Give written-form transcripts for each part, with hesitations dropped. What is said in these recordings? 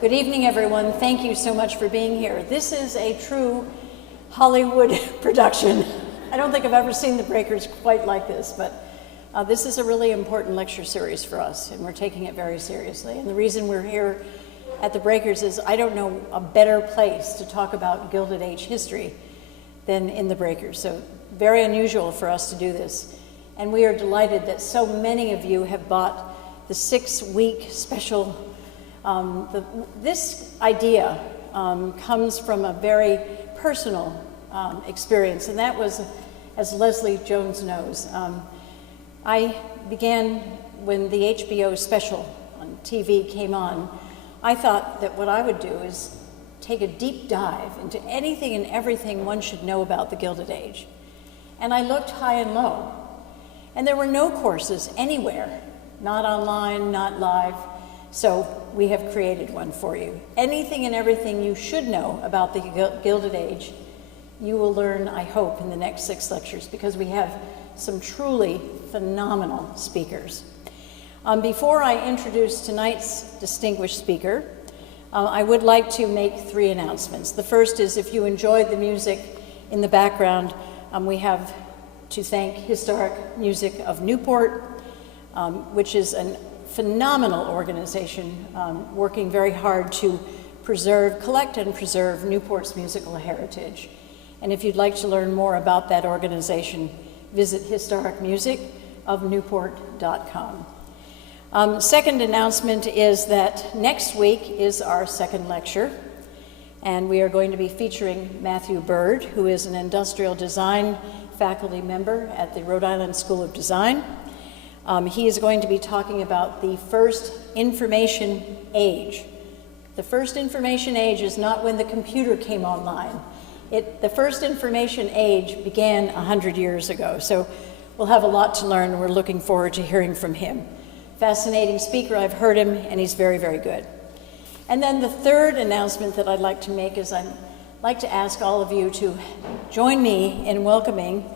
Good evening, everyone. Thank you so much for being here. This is a true Hollywood production. I don't think I've ever seen the Breakers quite like this, but this is a really important lecture series for us, and we're taking it very seriously. And the reason we're here at the Breakers is I don't know a better place to talk about Gilded Age history than in the Breakers. So very unusual for us to do this. And we are delighted that so many of you have bought the 6-week special. This idea comes from a very personal experience, and that was, as Leslie Jones knows, I began when the HBO special on TV came on. I thought that what I would do is take a deep dive into anything and everything one should know about the Gilded Age. And I looked high and low, and there were no courses anywhere, not online, not live. So we have created one for you. Anything and everything you should know about the Gilded Age, you will learn, I hope, in the next 6 lectures, because we have some truly phenomenal speakers. Before I introduce tonight's distinguished speaker, I would like to make 3 announcements. The first is, if you enjoyed the music in the background, we have to thank Historic Music of Newport, which is a phenomenal organization working very hard to collect and preserve Newport's musical heritage. And if you'd like to learn more about that organization, visit historicmusicofnewport.com. Second announcement is that next week is our second lecture, and we are going to be featuring Matthew Bird, who is an industrial design faculty member at the Rhode Island School of Design. He is going to be talking about the first information age. The first information age is not when the computer came online. The first information age began 100 years ago, so we'll have a lot to learn, and we're looking forward to hearing from him. Fascinating speaker, I've heard him, and he's very, very good. And then the third announcement that I'd like to make is I'd like to ask all of you to join me in welcoming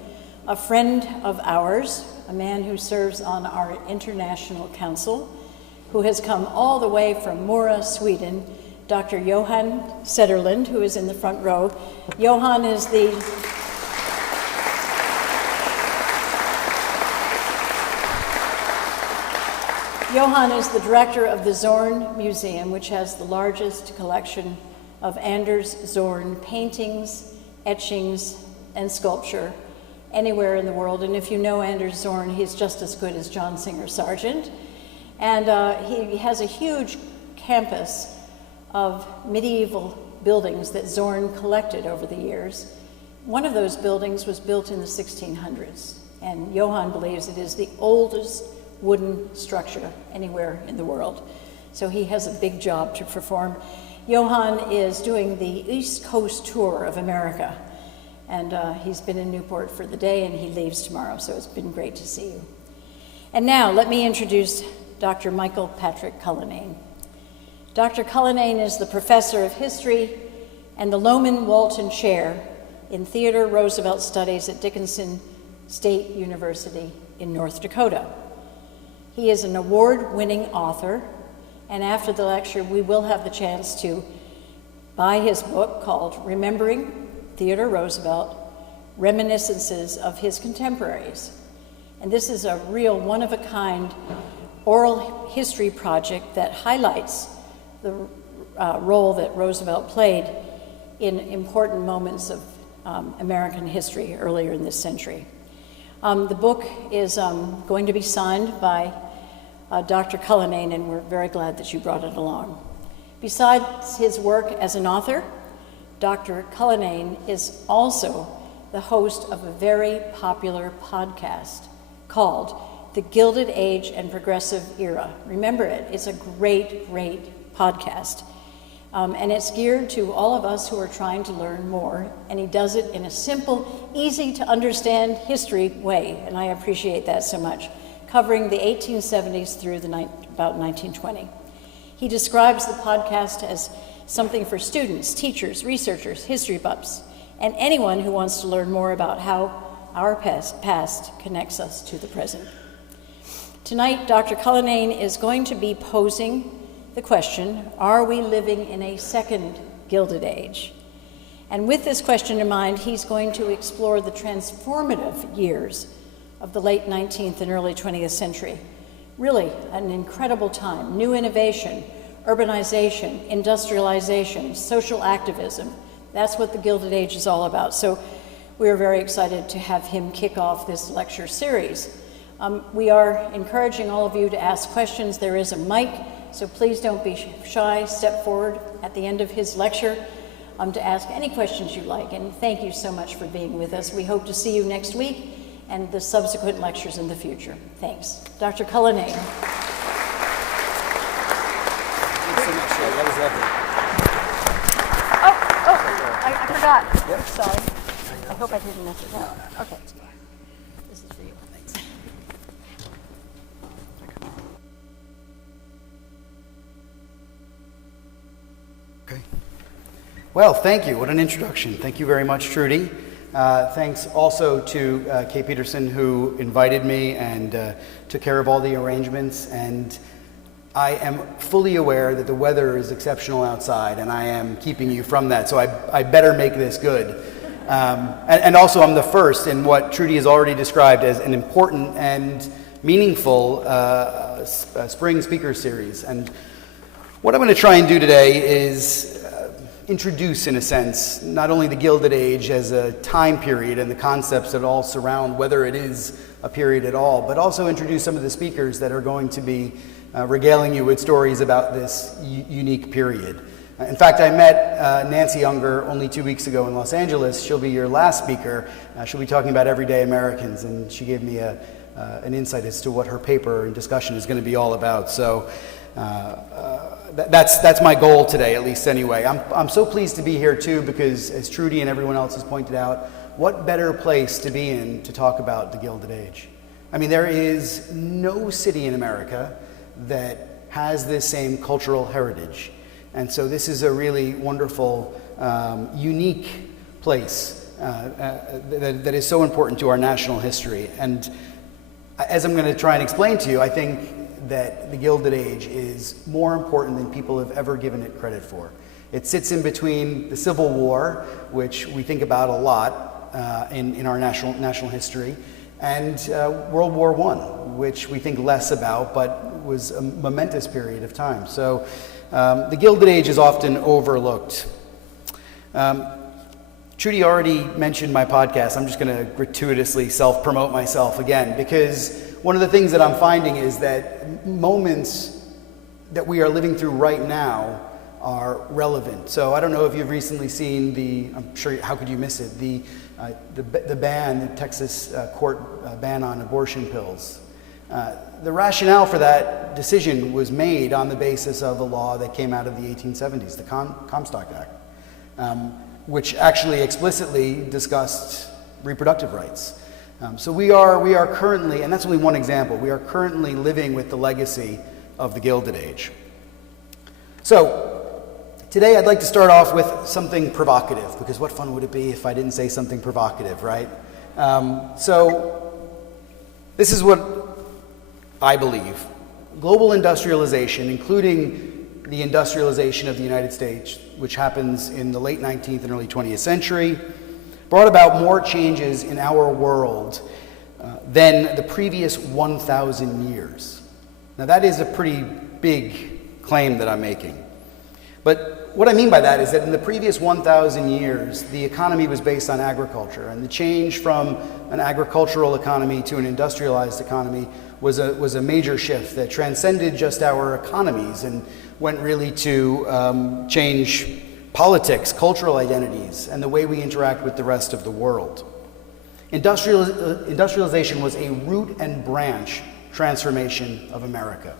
a friend of ours, a man who serves on our International Council, who has come all the way from Mora, Sweden, Dr. Johan Sederlund, who is in the front row. Johan is the director of the Zorn Museum, which has the largest collection of Anders Zorn paintings, etchings, and sculpture anywhere in the world. And if you know Anders Zorn, he's just as good as John Singer Sargent. And he has a huge campus of medieval buildings that Zorn collected over the years. One of those buildings was built in the 1600s, and Johan believes it is the oldest wooden structure anywhere in the world. So he has a big job to perform. Johan is doing the East Coast tour of America, and he's been in Newport for the day, and he leaves tomorrow, so it's been great to see you. And now let me introduce Dr. Michael Patrick Cullinane. Dr. Cullinane is the professor of history and the Loman Walton Chair in Theodore Roosevelt Studies at Dickinson State University in North Dakota. He is an award-winning author, and after the lecture, we will have the chance to buy his book called Remembering Theodore Roosevelt, Reminiscences of His Contemporaries. And this is a real one-of-a-kind oral history project that highlights the role that Roosevelt played in important moments of American history earlier in this century. The book is going to be signed by Dr. Cullinane, and we're very glad that you brought it along. Besides his work as an author, Dr. Cullinane is also the host of a very popular podcast called The Gilded Age and Progressive Era. Remember it, it's a great, great podcast. And it's geared to all of us who are trying to learn more, and he does it in a simple, easy to understand history way, and I appreciate that so much, covering the 1870s through about 1920. He describes the podcast as something for students, teachers, researchers, history buffs, and anyone who wants to learn more about how our past connects us to the present. Tonight, Dr. Cullinane is going to be posing the question, are we living in a second Gilded Age? And with this question in mind, he's going to explore the transformative years of the late 19th and early 20th century. Really an incredible time. New innovation, urbanization, industrialization, social activism. That's what the Gilded Age is all about. So we're very excited to have him kick off this lecture series. We are encouraging all of you to ask questions. There is a mic, so please don't be shy. Step forward at the end of his lecture to ask any questions you like. And thank you so much for being with us. We hope to see you next week and the subsequent lectures in the future. Thanks. Dr. Cullinane. Thanks so much, Sherry. That was lovely. I forgot. Yep. Sorry. I hope I didn't mess it up. Okay. This is for you. Thanks. Okay. Well, thank you. What an introduction. Thank you very much, Trudy. Thanks also to Kay Peterson, who invited me and took care of all the arrangements. And I am fully aware that the weather is exceptional outside, and I am keeping you from that. So I better make this good. And also, I'm the first in what Trudy has already described as an important and meaningful spring speaker series. And what I'm going to try and do today is introduce, in a sense, not only the Gilded Age as a time period and the concepts that all surround whether it is a period at all, but also introduce some of the speakers that are going to be regaling you with stories about this unique period. In fact, I met Nancy Unger only 2 weeks ago in Los Angeles. She'll be your last speaker. She'll be talking about everyday Americans, and she gave me an insight as to what her paper and discussion is going to be all about. So that's my goal today, at least anyway. I'm so pleased to be here too, because as Trudy and everyone else has pointed out, what better place to be in to talk about the Gilded Age? I mean, there is no city in America that has this same cultural heritage. And so this is a really wonderful, unique place that is so important to our national history. And as I'm going to try and explain to you, I think that the Gilded Age is more important than people have ever given it credit for. It sits in between the Civil War, which we think about a lot in our national history, and World War I, which we think less about, but was a momentous period of time. So the Gilded Age is often overlooked. Trudy already mentioned my podcast. I'm just going to gratuitously self-promote myself again, because one of the things that I'm finding is that moments that we are living through right now are relevant. So I don't know if you've recently seen I'm sure, how could you miss it, the Texas court ban on abortion pills. The rationale for that decision was made on the basis of a law that came out of the 1870s, the Comstock Act, which actually explicitly discussed reproductive rights. So we are currently, and that's only one example, we are currently living with the legacy of the Gilded Age. So today I'd like to start off with something provocative, because what fun would it be if I didn't say something provocative, right? So this is what I believe. Global industrialization, including the industrialization of the United States, which happens in the late 19th and early 20th century, brought about more changes in our world than the previous 1,000 years. Now that is a pretty big claim that I'm making. But what I mean by that is that in the previous 1,000 years, the economy was based on agriculture, and the change from an agricultural economy to an industrialized economy was a major shift that transcended just our economies and went really to change politics, cultural identities, and the way we interact with the rest of the world. Industrialization was a root and branch transformation of America.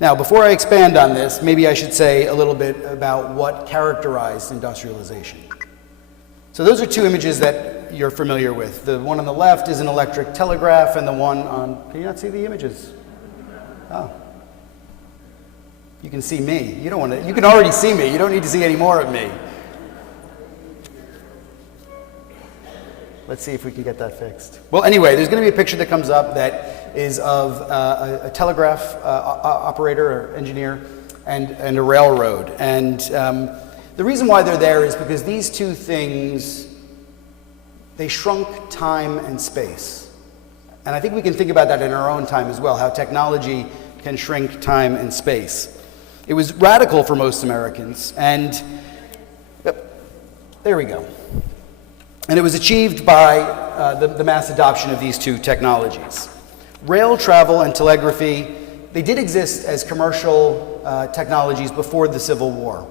Now, before I expand on this, maybe I should say a little bit about what characterized industrialization. So those are two images that you're familiar with. The one on the left is an electric telegraph, and the one on, can you not see the images? Oh. You can see me. You can already see me. You don't need to see any more of me. Let's see if we can get that fixed. Well, anyway, there's going to be a picture that comes up that is of a telegraph operator or engineer and a railroad. And the reason why they're there is because these two things, they shrunk time and space. And I think we can think about that in our own time as well, how technology can shrink time and space. It was radical for most Americans, and there we go. And it was achieved by the mass adoption of these two technologies. Rail travel and telegraphy, they did exist as commercial technologies before the Civil War.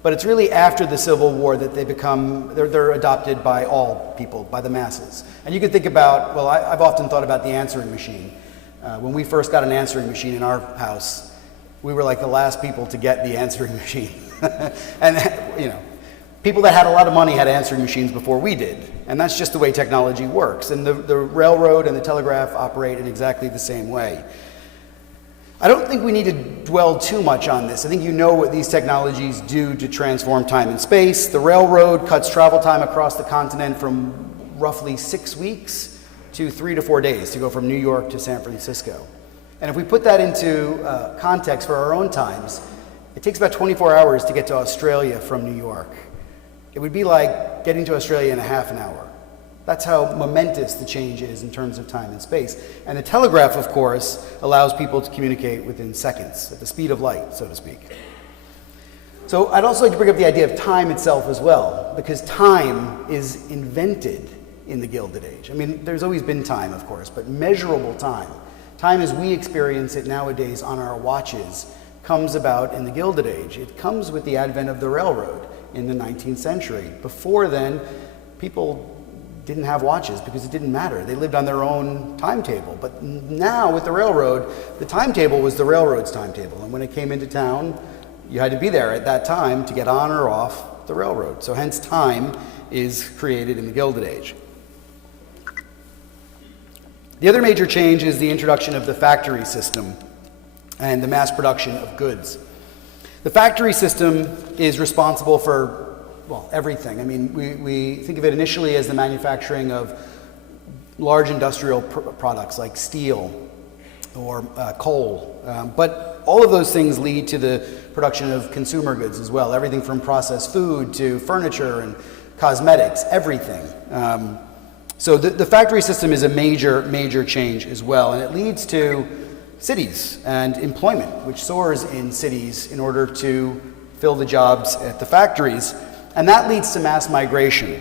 But it's really after the Civil War that they're adopted by all people, by the masses. And you can think about, well, I've often thought about the answering machine. When we first got an answering machine in our house, we were like the last people to get the answering machine. And, people that had a lot of money had answering machines before we did. And that's just the way technology works. And the railroad and the telegraph operate in exactly the same way. I don't think we need to dwell too much on this. I think you know what these technologies do to transform time and space. The railroad cuts travel time across the continent from roughly 6 weeks to 3 to 4 days to go from New York to San Francisco. And if we put that into context for our own times, it takes about 24 hours to get to Australia from New York. It would be like getting to Australia in a half an hour. That's how momentous the change is in terms of time and space. And the telegraph, of course, allows people to communicate within seconds, at the speed of light, so to speak. So I'd also like to bring up the idea of time itself as well, because time is invented in the Gilded Age. I mean, there's always been time, of course, but measurable time. Time as we experience it nowadays on our watches comes about in the Gilded Age. It comes with the advent of the railroad in the 19th century. Before then, people didn't have watches because it didn't matter. They lived on their own timetable. But now with the railroad, the timetable was the railroad's timetable. And when it came into town, you had to be there at that time to get on or off the railroad. So hence time is created in the Gilded Age. The other major change is the introduction of the factory system and the mass production of goods. The factory system is responsible for everything. I mean, we think of it initially as the manufacturing of large industrial products like steel or coal. But all of those things lead to the production of consumer goods as well. Everything from processed food to furniture and cosmetics, everything. So the factory system is a major change as well. And it leads to cities and employment, which soars in cities in order to fill the jobs at the factories. And that leads to mass migration.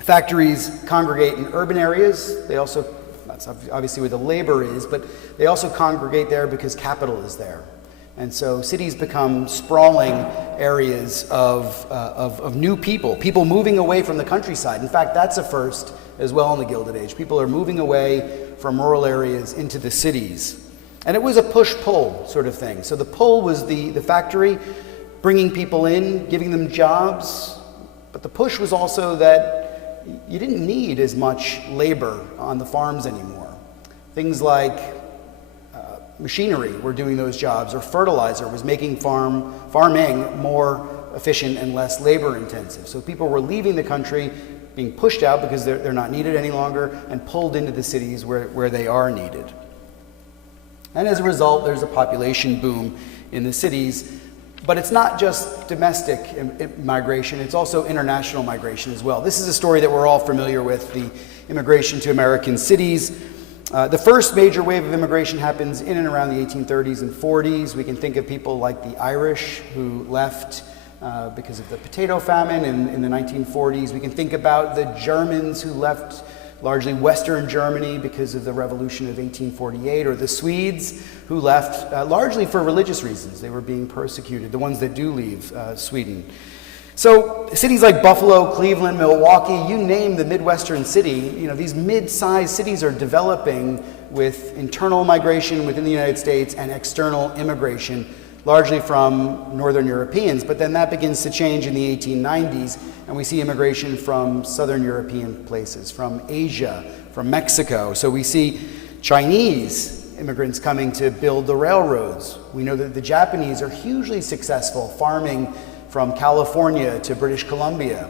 Factories congregate in urban areas. They also, that's obviously where the labor is, but they also congregate there because capital is there. And so cities become sprawling areas of new people moving away from the countryside. In fact, that's a first as well in the Gilded Age. People are moving away from rural areas into the cities. And it was a push-pull sort of thing. So the pull was the factory bringing people in, giving them jobs, but the push was also that you didn't need as much labor on the farms anymore. Things like machinery were doing those jobs, or fertilizer was making farming more efficient and less labor intensive. So people were leaving the country, being pushed out because they're not needed any longer, and pulled into the cities where they are needed. And as a result, there's a population boom in the cities. But it's not just domestic migration, it's also international migration as well. This is a story that we're all familiar with, the immigration to American cities. The first major wave of immigration happens in and around the 1830s and 40s. We can think of people like the Irish who left because of the potato famine in the 1940s. We can think about the Germans who left largely Western Germany because of the Revolution of 1848, or the Swedes who left largely for religious reasons. They were being persecuted, the ones that do leave Sweden. So cities like Buffalo, Cleveland, Milwaukee, you name the Midwestern city, these mid-sized cities are developing with internal migration within the United States and external immigration, largely from Northern Europeans. But then that begins to change in the 1890s, and we see immigration from Southern European places, from Asia, from Mexico. So we see Chinese immigrants coming to build the railroads. We know that the Japanese are hugely successful farming from California to British Columbia.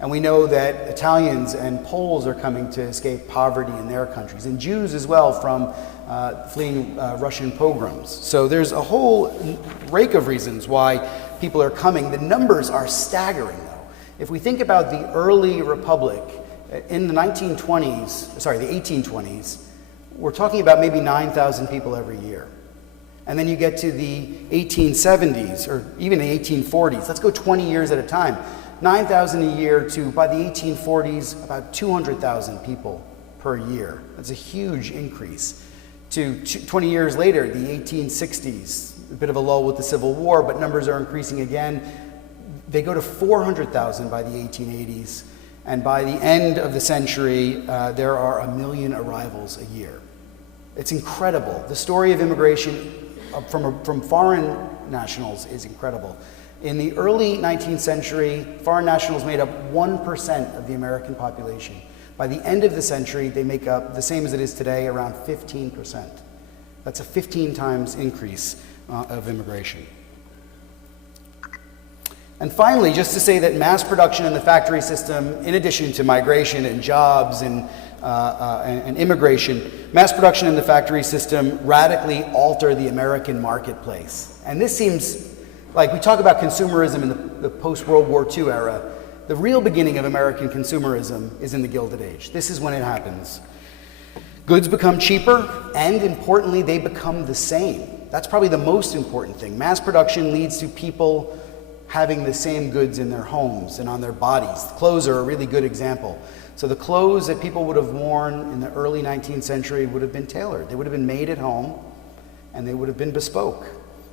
And we know that Italians and Poles are coming to escape poverty in their countries, and Jews as well from fleeing Russian pogroms. So there's a whole rake of reasons why people are coming. The numbers are staggering, though. If we think about the early republic in the 1820s, we're talking about maybe 9,000 people every year. And then you get to the 1870s, or even the 1840s. Let's go 20 years at a time. 9,000 a year to, by the 1840s, about 200,000 people per year. That's a huge increase. To 20 years later, the 1860s, a bit of a lull with the Civil War, but numbers are increasing again. They go to 400,000 by the 1880s. And by the end of the century, there are 1 million arrivals a year. It's incredible. The story of immigration from foreign nationals is incredible. In the early 19th century, foreign nationals made up 1% of the American population. By the end of the century, they make up, the same as it is today, around 15%. That's a 15 times increase of immigration. And finally, just to say that mass production in the factory system, in addition to migration and jobs and immigration, mass production in the factory system radically alter the American marketplace. And this seems like, we talk about consumerism in the post-World War II era. The real beginning of American consumerism is in the Gilded Age. This is when it happens. Goods become cheaper, and importantly, they become the same. That's probably the most important thing. Mass production leads to people having the same goods in their homes and on their bodies. Clothes are a really good example. So the clothes that people would have worn in the early 19th century would have been tailored. They would have been made at home, and they would have been bespoke.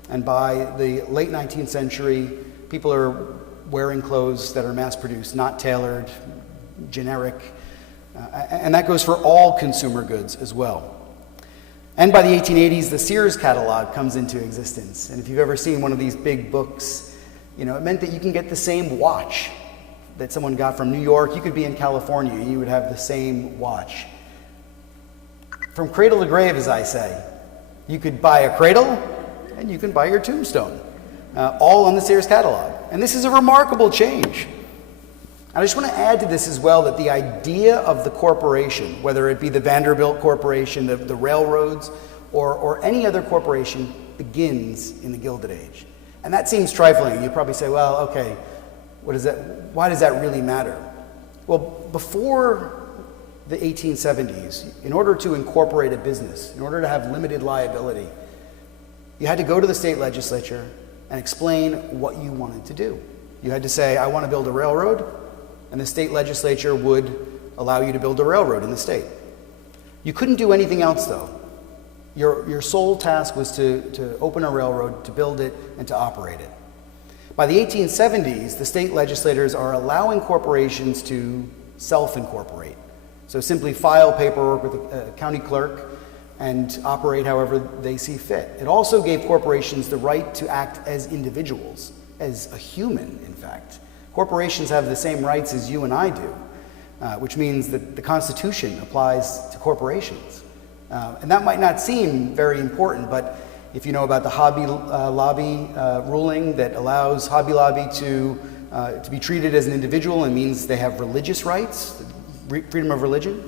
And by the late 19th century, people are wearing clothes that are mass-produced, not tailored, generic. And that goes for all consumer goods as well. And by the 1880s, the Sears catalog comes into existence. And if you've ever seen one of these big books, it meant that you can get the same watch that someone got from New York. You could be in California, and you would have the same watch. From cradle to grave, as I say, you could buy a cradle, and you can buy your tombstone, all on the Sears catalog. And this is a remarkable change. And I just want to add to this as well that the idea of the corporation, whether it be the Vanderbilt Corporation, the railroads, or any other corporation, begins in the Gilded Age. And that seems trifling. You probably say, well, okay, why does that really matter? Well, before the 1870s, in order to incorporate a business, in order to have limited liability, you had to go to the state legislature and explain what you wanted to do. You had to say, I want to build a railroad, and the state legislature would allow you to build a railroad in the state. You couldn't do anything else, though. Your sole task was to open a railroad, to build it, and to operate it. By the 1870s, the state legislators are allowing corporations to self-incorporate. So simply file paperwork with a county clerk and operate however they see fit. It also gave corporations the right to act as individuals, as a human, in fact. Corporations have the same rights as you and I do, which means that the Constitution applies to corporations. And that might not seem very important, but if you know about the Hobby Lobby ruling that allows Hobby Lobby to be treated as an individual and means they have religious rights, freedom of religion,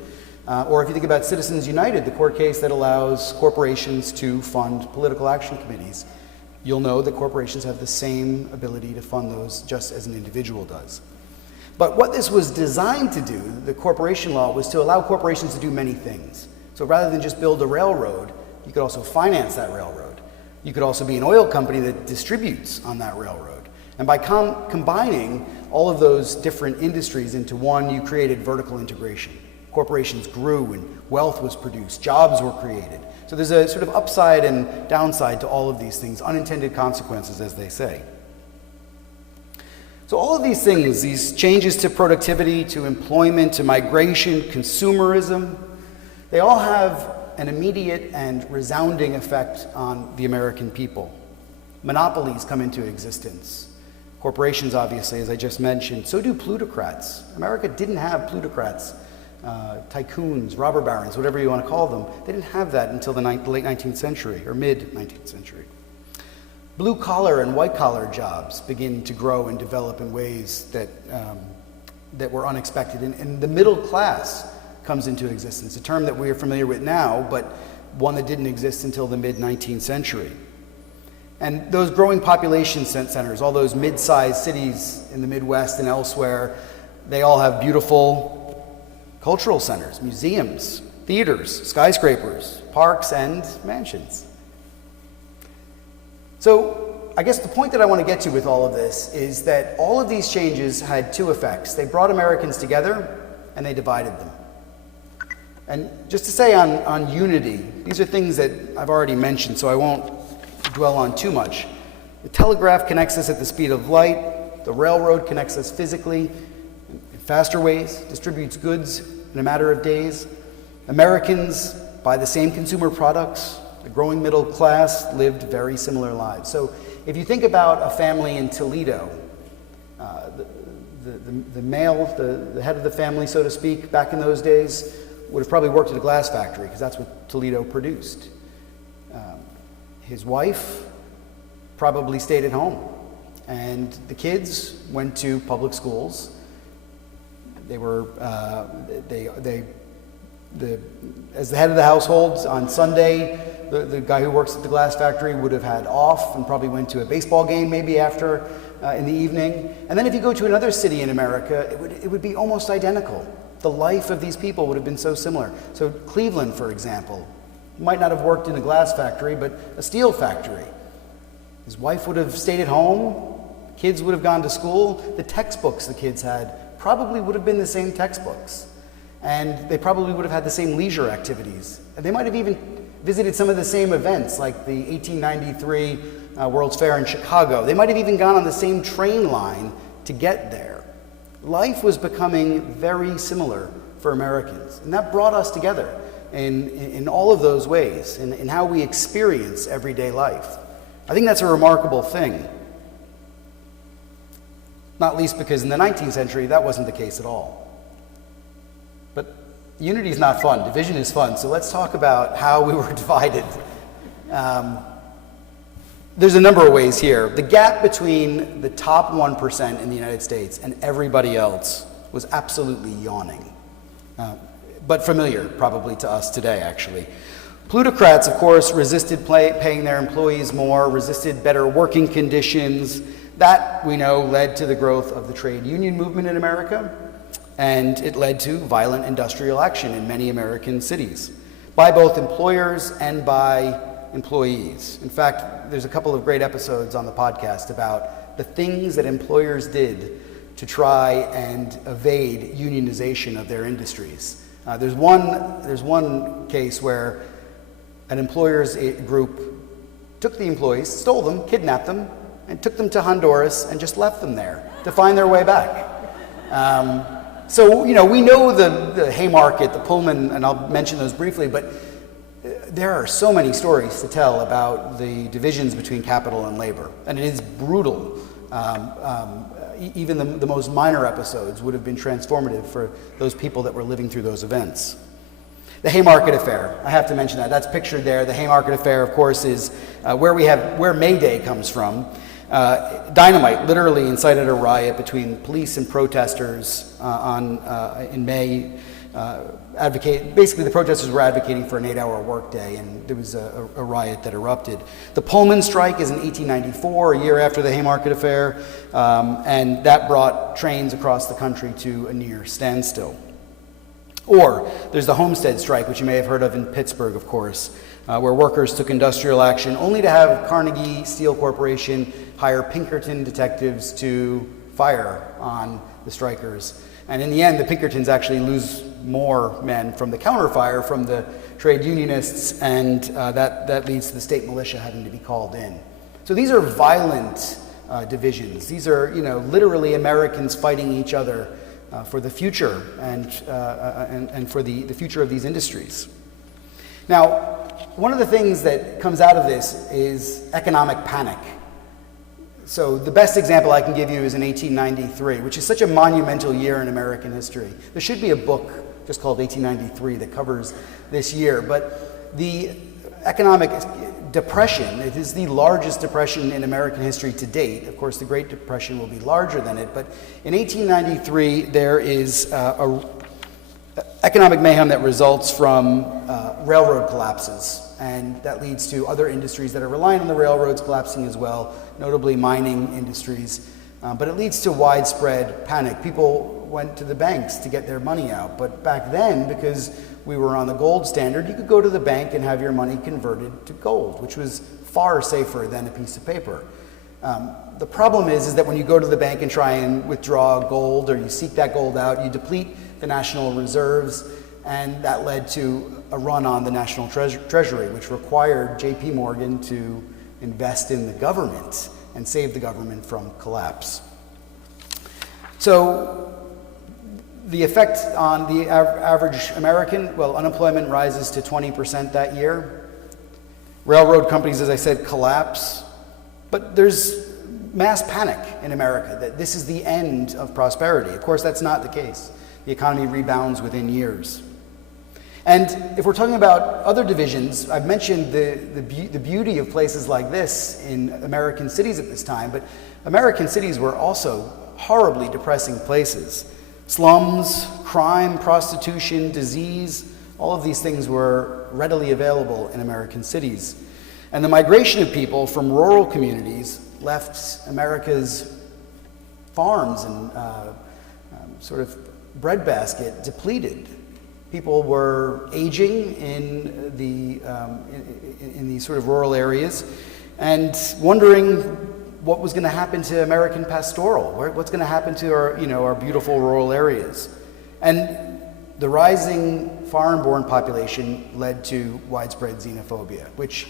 or if you think about Citizens United, the court case that allows corporations to fund political action committees, you'll know that corporations have the same ability to fund those just as an individual does. But what this was designed to do, the corporation law, was to allow corporations to do many things. So rather than just build a railroad, you could also finance that railroad. You could also be an oil company that distributes on that railroad. And by combining all of those different industries into one, you created vertical integration. Corporations grew and wealth was produced, jobs were created. So there's a sort of upside and downside to all of these things, unintended consequences, as they say. So all of these things, these changes to productivity, to employment, to migration, consumerism, they all have an immediate and resounding effect on the American people. Monopolies come into existence. Corporations, obviously, as I just mentioned. So do plutocrats. America didn't have plutocrats. Tycoons, robber barons, whatever you want to call them, they didn't have that until the late 19th century or mid 19th century. Blue collar and white collar jobs begin to grow and develop in ways that that were unexpected. And the middle class comes into existence, a term that we are familiar with now, but one that didn't exist until the mid-19th century. And those growing population centers, all those mid-sized cities in the Midwest and elsewhere, they all have beautiful cultural centers, museums, theaters, skyscrapers, parks, and mansions. So I guess the point that I want to get to with all of this is that all of these changes had two effects. They brought Americans together, and they divided them. And just to say on unity, these are things that I've already mentioned, so I won't dwell on too much. The telegraph connects us at the speed of light. The railroad connects us physically in faster ways, distributes goods in a matter of days. Americans buy the same consumer products. The growing middle class lived very similar lives. So if you think about a family in Toledo, the male, the head of the family, so to speak, back in those days, would have probably worked at a glass factory because that's what Toledo produced. His wife probably stayed at home, and the kids went to public schools. They were, as the head of the household on Sunday, the guy who works at the glass factory would have had off and probably went to a baseball game maybe after in the evening. And then if you go to another city in America, it would be almost identical. The life of these people would have been so similar. So Cleveland, for example, might not have worked in a glass factory, but a steel factory. His wife would have stayed at home, kids would have gone to school, the textbooks the kids had probably would have been the same textbooks, and they probably would have had the same leisure activities. And they might have even visited some of the same events, like the 1893 World's Fair in Chicago. They might have even gone on the same train line to get there. Life was becoming very similar for Americans, and that brought us together in all of those ways, in how we experience everyday life. I think that's a remarkable thing. Not least because in the 19th century, that wasn't the case at all. But unity is not fun. Division is fun. So let's talk about how we were divided. There's a number of ways here. The gap between the top 1% in the United States and everybody else was absolutely yawning. But familiar, probably, to us today, actually. Plutocrats, of course, resisted paying their employees more, resisted better working conditions. That, we know, led to the growth of the trade union movement in America, and it led to violent industrial action in many American cities, by both employers and by employees. In fact, there's a couple of great episodes on the podcast about the things that employers did to try and evade unionization of their industries. There's one case where an employer's group took the employees, stole them, kidnapped them, and took them to Honduras and just left them there to find their way back. So, we know the Haymarket, the Pullman, and I'll mention those briefly, but there are so many stories to tell about the divisions between capital and labor, and it is brutal. Even the most minor episodes would have been transformative for those people that were living through those events. The Haymarket Affair, I have to mention that. That's pictured there. The Haymarket Affair, of course, is where May Day comes from. Dynamite literally incited a riot between police and protesters in May. Basically, the protesters were advocating for an 8-hour workday, and there was a riot that erupted. The Pullman strike is in 1894, a year after the Haymarket Affair, and that brought trains across the country to a near standstill. Or there's the Homestead strike, which you may have heard of in Pittsburgh, of course, where workers took industrial action only to have Carnegie Steel Corporation hire Pinkerton detectives to fire on the strikers. And in the end, the Pinkertons actually lose more men from the counterfire from the trade unionists, and that leads to the state militia having to be called in. So these are violent divisions. These are, literally Americans fighting each other for the future and for the future of these industries. Now, one of the things that comes out of this is economic panic. So the best example I can give you is in 1893, which is such a monumental year in American history. There should be a book just called 1893 that covers this year, but the economic depression. It is the largest depression in American history to date. Of course, the Great Depression will be larger than it, but in 1893, there is economic mayhem that results from railroad collapses, and that leads to other industries that are relying on the railroads collapsing as well, notably mining industries. But it leads to widespread panic. People went to the banks to get their money out, but back then, because we were on the gold standard, you could go to the bank and have your money converted to gold, which was far safer than a piece of paper. The problem is that when you go to the bank and try and withdraw gold, or you seek that gold out, you deplete the national reserves, and that led to a run on the national treasury, which required J.P. Morgan to invest in the government and save the government from collapse. So the effect on the average American, well, unemployment rises to 20% that year. Railroad companies, as I said, collapse. But there's mass panic in America that this is the end of prosperity. Of course, that's not the case. The economy rebounds within years. And if we're talking about other divisions, I've mentioned the beauty of places like this in American cities at this time, but American cities were also horribly depressing places. Slums, crime, prostitution, disease, all of these things were readily available in American cities. And the migration of people from rural communities left America's farms and sort of breadbasket depleted. People were aging in these sort of rural areas and wondering what was going to happen to American pastoral, what's going to happen to our beautiful rural areas. And the rising foreign-born population led to widespread xenophobia, which,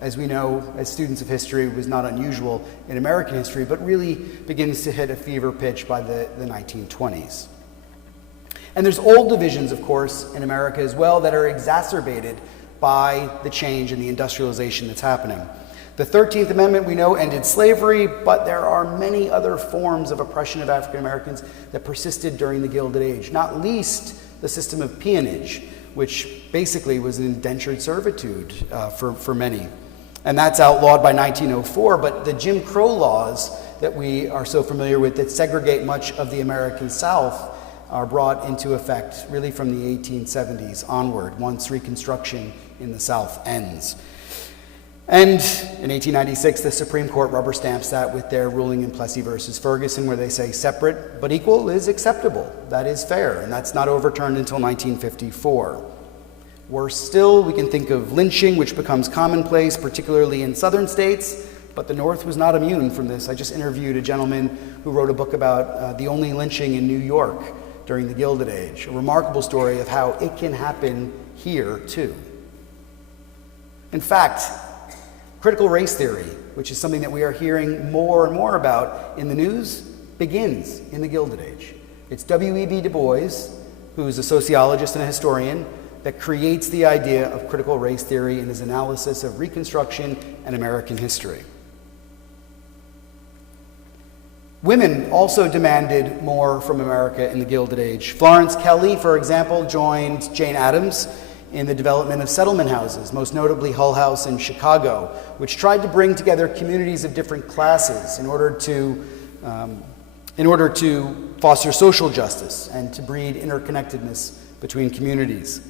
as we know, as students of history, was not unusual in American history, but really begins to hit a fever pitch by the 1920s. And there's old divisions, of course, in America as well that are exacerbated by the change and the industrialization that's happening. The 13th Amendment, we know, ended slavery, but there are many other forms of oppression of African Americans that persisted during the Gilded Age, not least the system of peonage, which basically was an indentured servitude for many. And that's outlawed by 1904, but the Jim Crow laws that we are so familiar with that segregate much of the American South are brought into effect really from the 1870s onward, once Reconstruction in the South ends. And in 1896, the Supreme Court rubber stamps that with their ruling in Plessy versus Ferguson, where they say separate but equal is acceptable. That is fair, and that's not overturned until 1954. Worse still, we can think of lynching, which becomes commonplace, particularly in southern states, but the North was not immune from this. I just interviewed a gentleman who wrote a book about the only lynching in New York during the Gilded Age, a remarkable story of how it can happen here too. In fact, critical race theory, which is something that we are hearing more and more about in the news, begins in the Gilded Age. It's W.E.B. Du Bois, who's a sociologist and a historian, that creates the idea of critical race theory in his analysis of Reconstruction and American history. Women also demanded more from America in the Gilded Age. Florence Kelley, for example, joined Jane Addams in the development of settlement houses, most notably Hull House in Chicago, which tried to bring together communities of different classes in order to foster social justice and to breed interconnectedness between communities.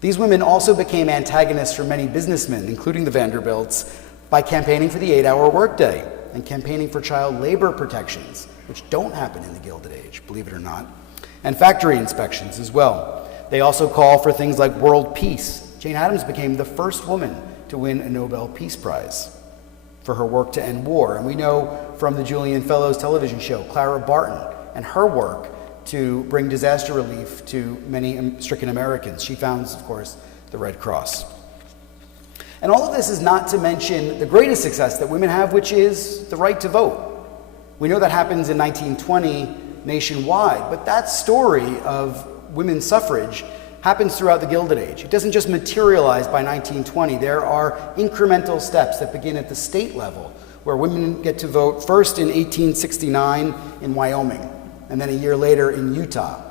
These women also became antagonists for many businessmen, including the Vanderbilts, by campaigning for the 8-hour workday and campaigning for child labor protections, which don't happen in the Gilded Age, believe it or not, and factory inspections as well. They also call for things like world peace. Jane Addams became the first woman to win a Nobel Peace Prize for her work to end war. And we know from the Julian Fellows television show, Clara Barton, and her work to bring disaster relief to many stricken Americans. She founds, of course, the Red Cross. And all of this is not to mention the greatest success that women have, which is the right to vote. We know that happens in 1920 nationwide, but that story of women's suffrage happens throughout the Gilded Age. It doesn't just materialize by 1920. There are incremental steps that begin at the state level, where women get to vote first in 1869 in Wyoming, and then a year later in Utah.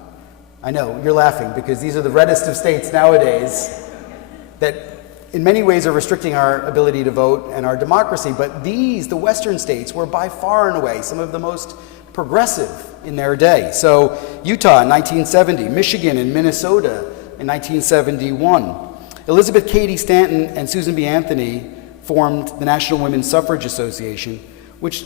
I know, you're laughing, because these are the reddest of states nowadays that in many ways are restricting our ability to vote and our democracy. But the Western states, were by far and away some of the most progressive in their day. So Utah in 1970, Michigan and Minnesota in 1971. Elizabeth Cady Stanton and Susan B. Anthony formed the National Women's Suffrage Association, which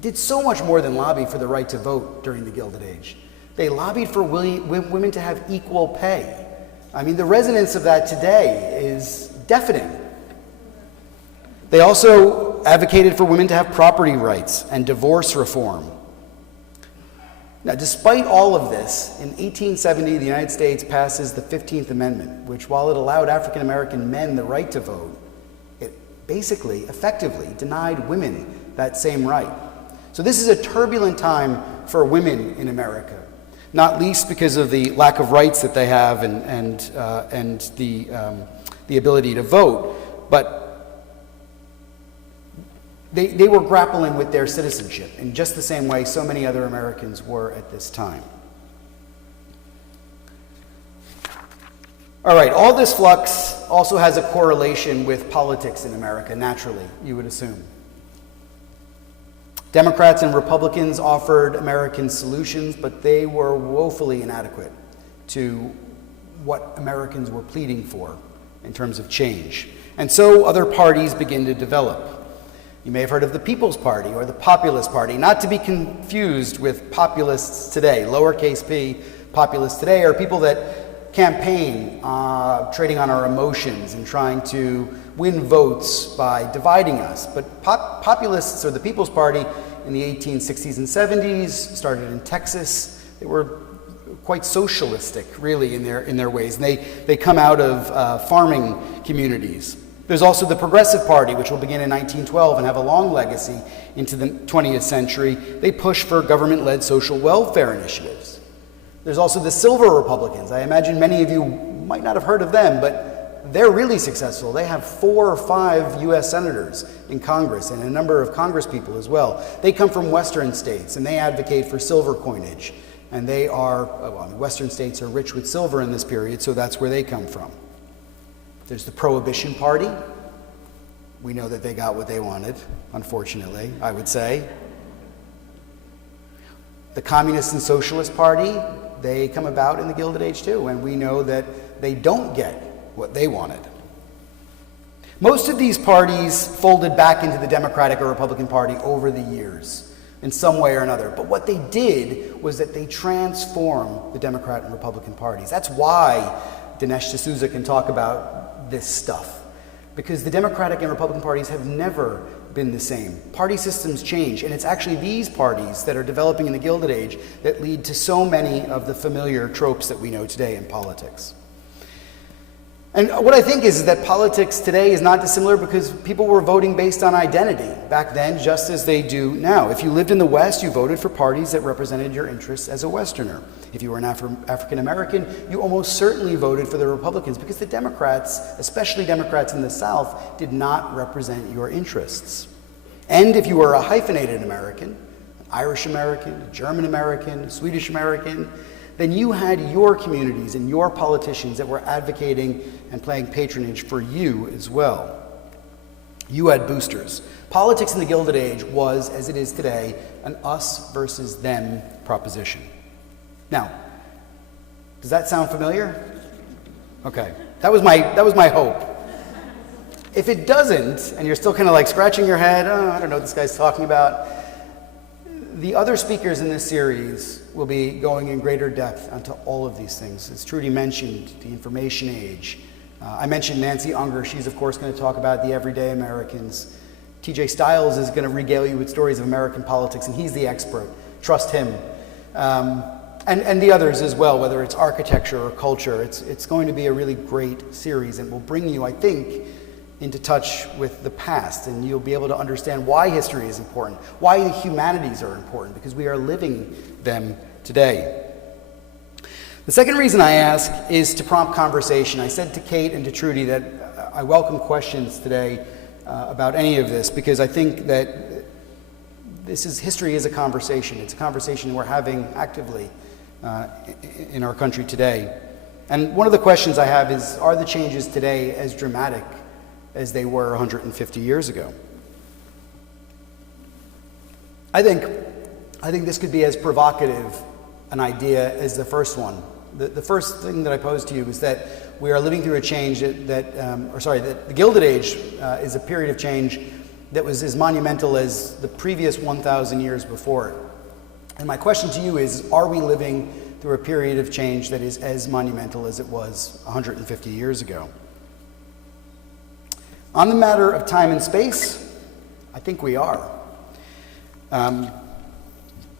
did so much more than lobby for the right to vote during the Gilded Age. They lobbied for women to have equal pay. I mean, the resonance of that today is deafening. They also advocated for women to have property rights and divorce reform. Now, despite all of this, in 1870, the United States passes the 15th Amendment, which, while it allowed African American men the right to vote, it basically, effectively, denied women that same right. So this is a turbulent time for women in America, not least because of the lack of rights that they have and the ability to vote, but they were grappling with their citizenship in just the same way so many other Americans were at this time. All right, all this flux also has a correlation with politics in America, naturally, you would assume. Democrats and Republicans offered Americans solutions, but they were woefully inadequate to what Americans were pleading for in terms of change. And so other parties begin to develop. You may have heard of the People's Party or the Populist Party, not to be confused with populists today. Lowercase p, populists today are people that campaign trading on our emotions and trying to win votes by dividing us. But populists, or the People's Party, in the 1860s and 70s, started in Texas. They were quite socialistic, really, in their ways. And they come out of farming communities. There's also the Progressive Party, which will begin in 1912 and have a long legacy into the 20th century. They push for government-led social welfare initiatives. There's also the Silver Republicans. I imagine many of you might not have heard of them, but they're really successful. They have 4 or 5 U.S. senators in Congress and a number of congresspeople as well. They come from Western states, and they advocate for silver coinage. And they are, Western states are rich with silver in this period, so that's where they come from. There's the Prohibition Party. We know that they got what they wanted, unfortunately, I would say. The Communist and Socialist Party, they come about in the Gilded Age too, and we know that they don't get what they wanted. Most of these parties folded back into the Democratic or Republican Party over the years in some way or another. But what they did was that they transformed the Democrat and Republican parties. That's why Dinesh D'Souza can talk about this stuff, because the Democratic and Republican parties have never been the same. Party systems change, and it's actually these parties that are developing in the Gilded Age that lead to so many of the familiar tropes that we know today in politics. And what I think is that politics today is not dissimilar because people were voting based on identity back then, just as they do now. If you lived in the West, you voted for parties that represented your interests as a Westerner. If you were an African American, you almost certainly voted for the Republicans because the Democrats, especially Democrats in the South, did not represent your interests. And if you were a hyphenated American, an Irish American, a German American, a Swedish American, then you had your communities and your politicians that were advocating and playing patronage for you as well. You had boosters. Politics in the Gilded Age was, as it is today, an us versus them proposition. Now, does that sound familiar? Okay, that was my hope. If it doesn't, and you're still kind of like scratching your head, oh, I don't know what this guy's talking about, the other speakers in this series will be going in greater depth onto all of these things. As Trudy mentioned, the information age. I mentioned Nancy Unger. She's, of course, going to talk about the everyday Americans. TJ Stiles is going to regale you with stories of American politics, and he's the expert. Trust him. And the others as well, whether it's architecture or culture. It's going to be a really great series, and will bring you, I think, into touch with the past, and you'll be able to understand why history is important, why the humanities are important, because we are living them today. The second reason I ask is to prompt conversation. I said to Kate and to Trudy that I welcome questions today about any of this, because I think that history is a conversation. It's a conversation we're having actively in our country today. And one of the questions I have is, are the changes today as dramatic as they were 150 years ago. I think this could be as provocative an idea as the first one. The first thing that I posed to you is that we are living through a change that the Gilded Age is a period of change that was as monumental as the previous 1,000 years before it. And my question to you is, are we living through a period of change that is as monumental as it was 150 years ago? On the matter of time and space, I think we are.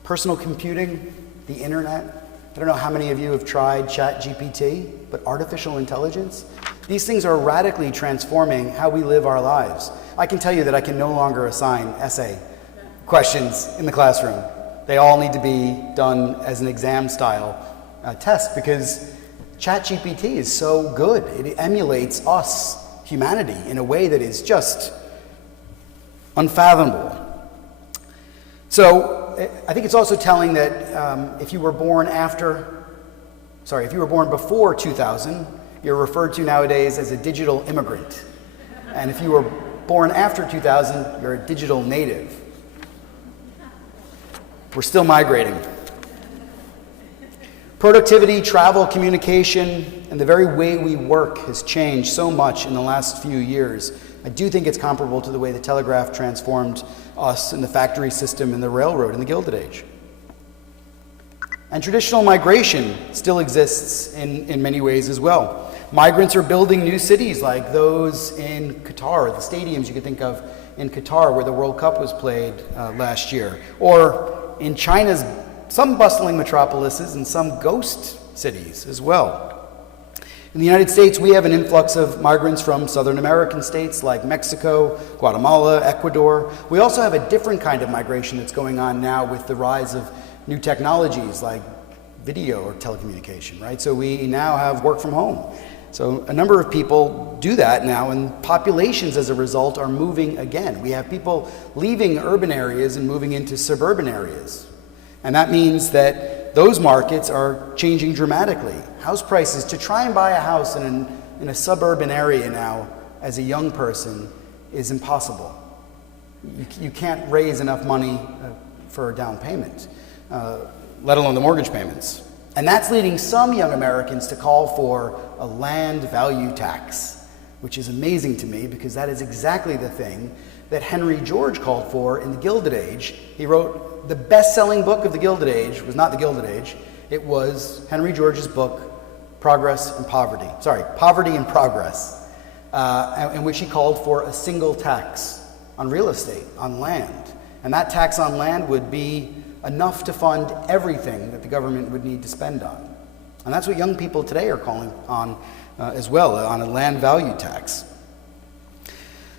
Personal computing, the internet, I don't know how many of you have tried ChatGPT, but artificial intelligence, these things are radically transforming how we live our lives. I can tell you that I can no longer assign essay questions in the classroom. They all need to be done as an exam-style test because ChatGPT is so good. It emulates us, humanity, in a way that is just unfathomable. So I think it's also telling that if you were born before 2000, you're referred to nowadays as a digital immigrant. And if you were born after 2000, you're a digital native. We're still migrating. Productivity, travel, communication, and the very way we work has changed so much in the last few years. I do think it's comparable to the way the telegraph transformed us in the factory system and the railroad in the Gilded Age. And traditional migration still exists in many ways as well. Migrants are building new cities like those in Qatar, the stadiums you could think of in Qatar where the World Cup was played last year, or in China's some bustling metropolises and some ghost cities as well. In the United States, we have an influx of migrants from Southern American states like Mexico, Guatemala, Ecuador. We also have a different kind of migration that's going on now with the rise of new technologies like video or telecommunication, right? So we now have work from home. So a number of people do that now, and populations as a result are moving again. We have people leaving urban areas and moving into suburban areas. And that means that those markets are changing dramatically. House prices, to try and buy a house in a suburban area now as a young person is impossible. You can't raise enough money for a down payment, let alone the mortgage payments. And that's leading some young Americans to call for a land value tax, which is amazing to me because that is exactly the thing that Henry George called for in the Gilded Age. He wrote the best-selling book of the Gilded Age, was not the Gilded Age, it was Henry George's book, Poverty and Progress, in which he called for a single tax on real estate, on land. And that tax on land would be enough to fund everything that the government would need to spend on. And that's what young people today are calling on as well, on a land value tax.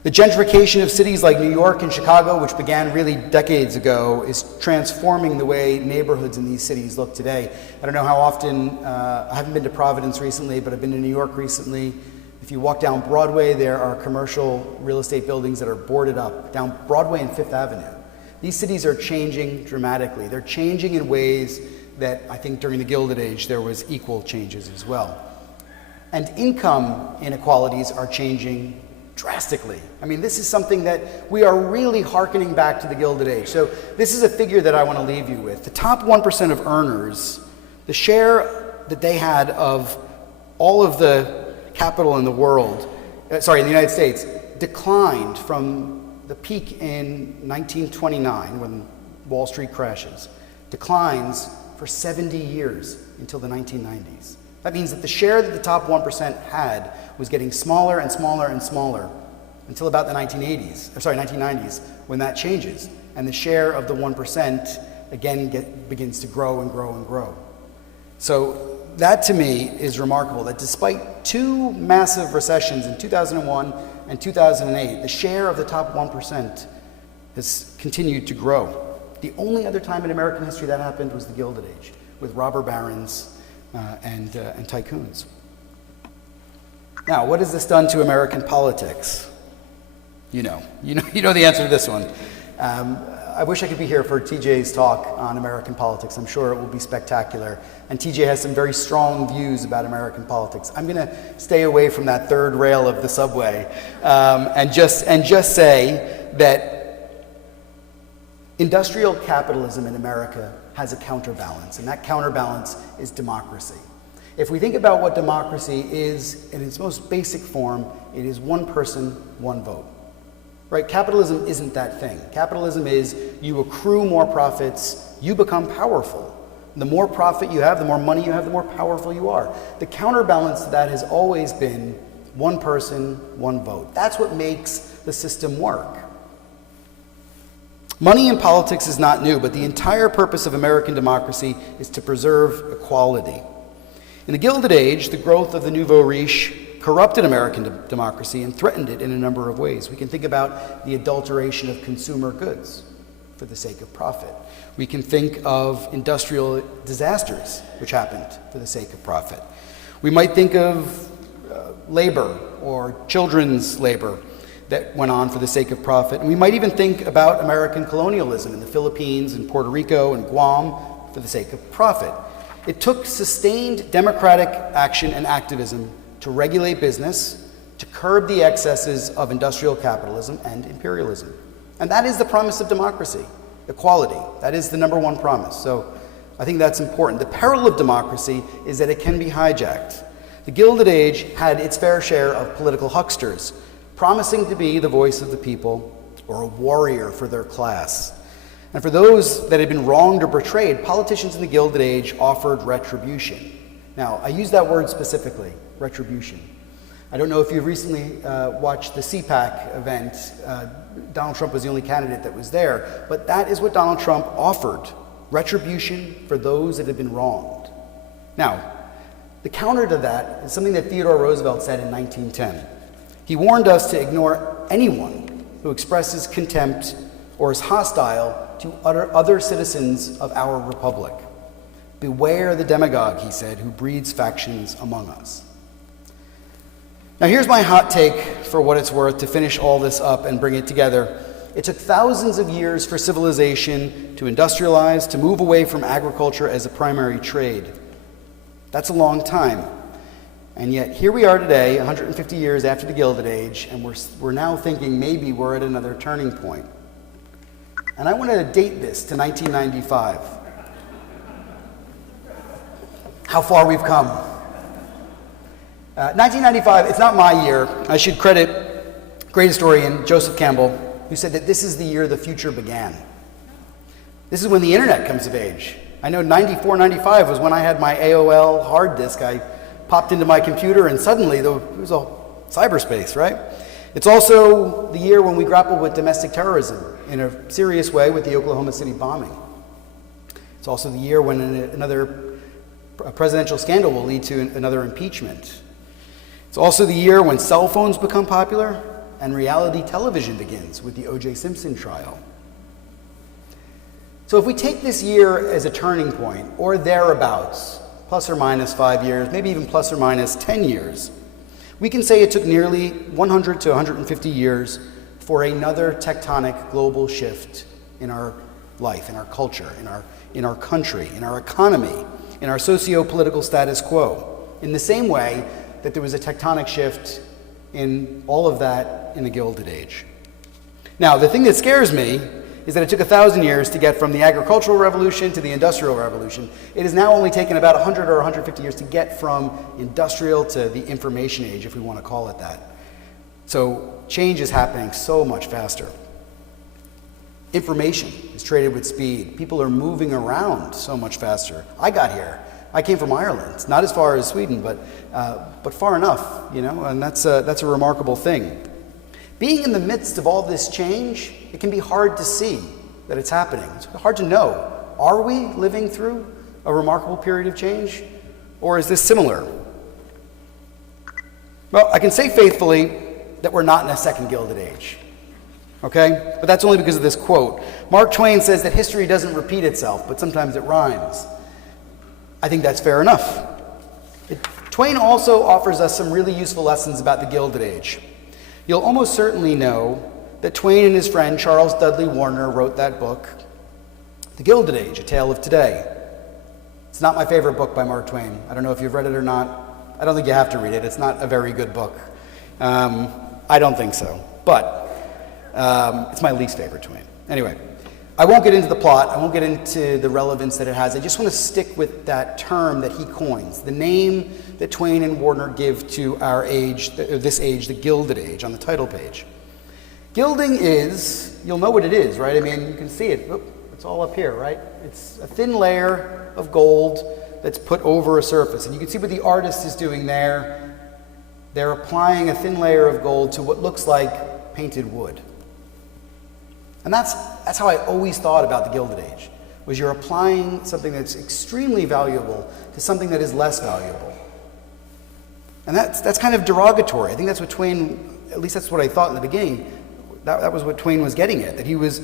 The gentrification of cities like New York and Chicago, which began really decades ago, is transforming the way neighborhoods in these cities look today. I don't know how often, I haven't been to Providence recently, but I've been to New York recently. If you walk down Broadway, there are commercial real estate buildings that are boarded up, down Broadway and Fifth Avenue. These cities are changing dramatically. They're changing in ways that I think during the Gilded Age there was equal changes as well. And income inequalities are changing drastically. I mean, this is something that we are really hearkening back to the Gilded Age. So this is a figure that I want to leave you with. The top 1% of earners, the share that they had of all of the capital in the world, in the United States, declined from the peak in 1929 when Wall Street crashes, declines for 70 years until the 1990s. That means that the share that the top 1% had was getting smaller and smaller and smaller until about the 1990s, when that changes. And the share of the 1% again begins to grow and grow and grow. So that to me is remarkable, that despite two massive recessions in 2001 and 2008, the share of the top 1% has continued to grow. The only other time in American history that happened was the Gilded Age, with robber barons and tycoons. Now, what has this done to American politics? You know the answer to this one. I wish I could be here for TJ's talk on American politics. I'm sure it will be spectacular. And TJ has some very strong views about American politics. I'm going to stay away from that third rail of the subway and just say that industrial capitalism in America has a counterbalance, and that counterbalance is democracy. If we think about what democracy is in its most basic form, it is one person, one vote. Right? Capitalism isn't that thing. Capitalism is you accrue more profits, you become powerful. The more profit you have, the more money you have, the more powerful you are. The counterbalance to that has always been one person, one vote. That's what makes the system work. Money in politics is not new, but the entire purpose of American democracy is to preserve equality. In the Gilded Age, the growth of the nouveau riche corrupted American democracy and threatened it in a number of ways. We can think about the adulteration of consumer goods for the sake of profit. We can think of industrial disasters which happened for the sake of profit. We might think of labor or children's labor that went on for the sake of profit. And we might even think about American colonialism in the Philippines and Puerto Rico and Guam for the sake of profit. It took sustained democratic action and activism to regulate business, to curb the excesses of industrial capitalism and imperialism. And that is the promise of democracy, equality. That is the number one promise. So I think that's important. The peril of democracy is that it can be hijacked. The Gilded Age had its fair share of political hucksters, promising to be the voice of the people or a warrior for their class. And for those that had been wronged or betrayed, politicians in the Gilded Age offered retribution. Now, I use that word specifically, retribution. I don't know if you've recently watched the CPAC event. Donald Trump was the only candidate that was there, but that is what Donald Trump offered, retribution for those that had been wronged. Now, the counter to that is something that Theodore Roosevelt said in 1910. He warned us to ignore anyone who expresses contempt or is hostile to other citizens of our republic. Beware the demagogue, he said, who breeds factions among us. Now here's my hot take for what it's worth to finish all this up and bring it together. It took thousands of years for civilization to industrialize, to move away from agriculture as a primary trade. That's a long time. And yet here we are today, 150 years after the Gilded Age, and we're now thinking maybe we're at another turning point. And I want to date this to 1995. How far we've come. 1995, it's not my year. I should credit great historian Joseph Campbell, who said that this is the year the future began. This is when the internet comes of age. I know 94, 95 was when I had my AOL hard disk. I popped into my computer and suddenly it was all cyberspace, right? It's also the year when we grappled with domestic terrorism in a serious way with the Oklahoma City bombing. It's also the year when another presidential scandal will lead to another impeachment. It's also the year when cell phones become popular and reality television begins with the O.J. Simpson trial. So if we take this year as a turning point, or thereabouts, plus or minus 5 years, maybe even plus or minus 10 years, we can say it took nearly 100 to 150 years for another tectonic global shift in our life, in our culture, in our country, in our economy, in our socio-political status quo, in the same way that there was a tectonic shift in all of that in the Gilded Age. Now, the thing that scares me is that it took 1,000 years to get from the agricultural revolution to the industrial revolution. It has now only taken about 100 or 150 years to get from industrial to the information age, if we want to call it that. So change is happening so much faster. Information is traded with speed. People are moving around so much faster. I got here. I came from Ireland, not as far as Sweden, but far enough, and that's a remarkable thing. Being in the midst of all this change, it can be hard to see that it's happening. It's hard to know. Are we living through a remarkable period of change, or is this similar? Well, I can say faithfully that we're not in a second Gilded Age. Okay? But that's only because of this quote. Mark Twain says that history doesn't repeat itself, but sometimes it rhymes. I think that's fair enough. Twain also offers us some really useful lessons about the Gilded Age. You'll almost certainly know that Twain and his friend Charles Dudley Warner wrote that book, The Gilded Age, A Tale of Today. It's not my favorite book by Mark Twain. I don't know if you've read it or not. I don't think you have to read it. It's not a very good book. I don't think so. But it's my least favorite Twain. Anyway, I won't get into the plot. I won't get into the relevance that it has. I just want to stick with that term that he coins, the name that Twain and Warner give to our age, this age, the Gilded Age, on the title page. Gilding is, you'll know what it is, right? I mean, you can see it. Oop, it's all up here, right? It's a thin layer of gold that's put over a surface. And you can see what the artist is doing there. They're applying a thin layer of gold to what looks like painted wood. And that's how I always thought about the Gilded Age, was you're applying something that's extremely valuable to something that is less valuable. And that's kind of derogatory. I think that's what Twain, at least that's what I thought in the beginning, that was what Twain was getting at, that he was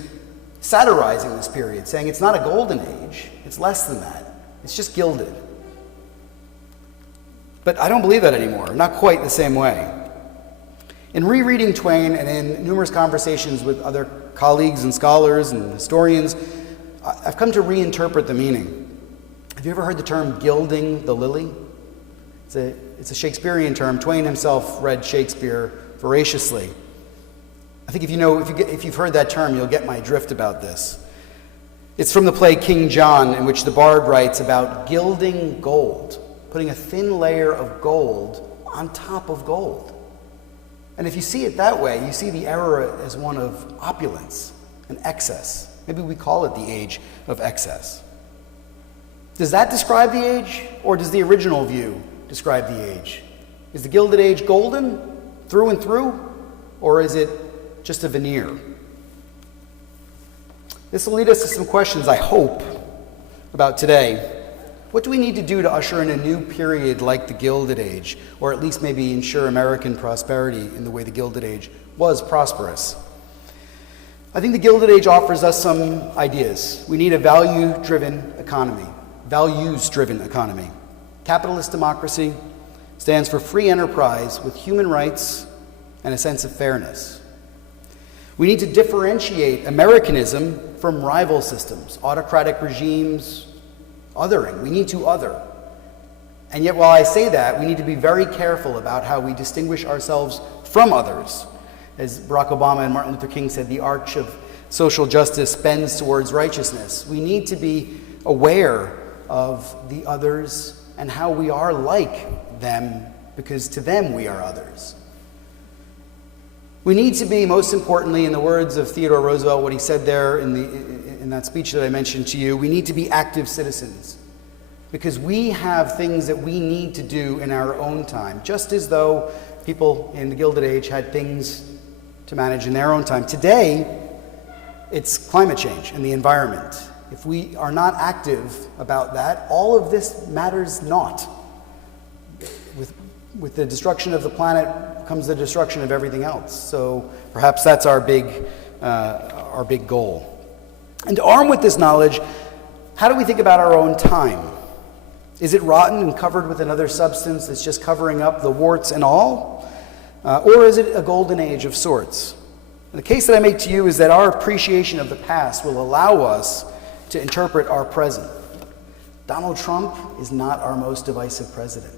satirizing this period, saying it's not a golden age, it's less than that, it's just gilded. But I don't believe that anymore, not quite the same way. In rereading Twain and in numerous conversations with other colleagues and scholars and historians, I've come to reinterpret the meaning. Have you ever heard the term gilding the lily? It's a Shakespearean term. Twain himself read Shakespeare voraciously. I think if you've heard that term, you'll get my drift about this. It's from the play King John, in which the bard writes about gilding gold, putting a thin layer of gold on top of gold. And if you see it that way, you see the era as one of opulence and excess. Maybe we call it the age of excess. Does that describe the age, or does the original view describe the age? Is the Gilded Age golden through and through, or is it just a veneer? This will lead us to some questions, I hope, about today. What do we need to do to usher in a new period like the Gilded Age, or at least maybe ensure American prosperity in the way the Gilded Age was prosperous? I think the Gilded Age offers us some ideas. We need a values-driven economy. Capitalist democracy stands for free enterprise with human rights and a sense of fairness. We need to differentiate Americanism from rival systems, autocratic regimes, othering. We need to other. And yet while I say that, we need to be very careful about how we distinguish ourselves from others. As Barack Obama and Martin Luther King said, the arch of social justice bends towards righteousness. We need to be aware of the others and how we are like them, because to them we are others. We need to be, most importantly, in the words of Theodore Roosevelt, what he said there in that speech that I mentioned to you, we need to be active citizens, because we have things that we need to do in our own time, just as though people in the Gilded Age had things to manage in their own time. Today, it's climate change and the environment. If we are not active about that, all of this matters not. With the destruction of the planet comes the destruction of everything else. So perhaps that's our big goal. And armed with this knowledge, how do we think about our own time? Is it rotten and covered with another substance that's just covering up the warts and all? Or is it a golden age of sorts? And the case that I make to you is that our appreciation of the past will allow us to interpret our present. Donald Trump is not our most divisive president.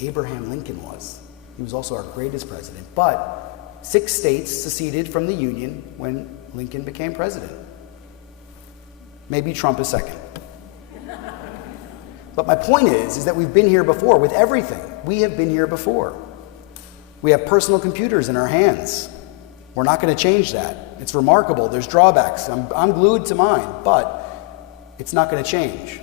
Abraham Lincoln was. He was also our greatest president. But 6 states seceded from the Union when Lincoln became president. Maybe Trump is second. But my point is that we've been here before with everything. We have been here before. We have personal computers in our hands. We're not going to change that. It's remarkable. There's drawbacks. I'm glued to mine, but it's not going to change.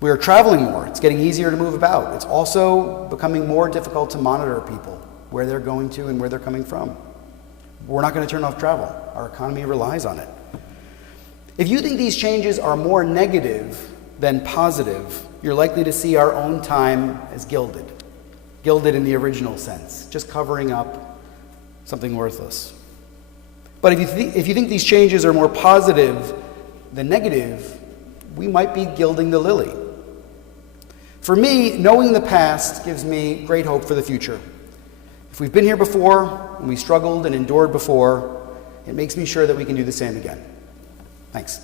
We are traveling more. It's getting easier to move about. It's also becoming more difficult to monitor people, where they're going to and where they're coming from. We're not going to turn off travel. Our economy relies on it. If you think these changes are more negative than positive, you're likely to see our own time as gilded. Gilded in the original sense, just covering up something worthless. But if you think these changes are more positive than negative, we might be gilding the lily. For me, knowing the past gives me great hope for the future. If we've been here before, and we struggled and endured before, it makes me sure that we can do the same again. Thanks.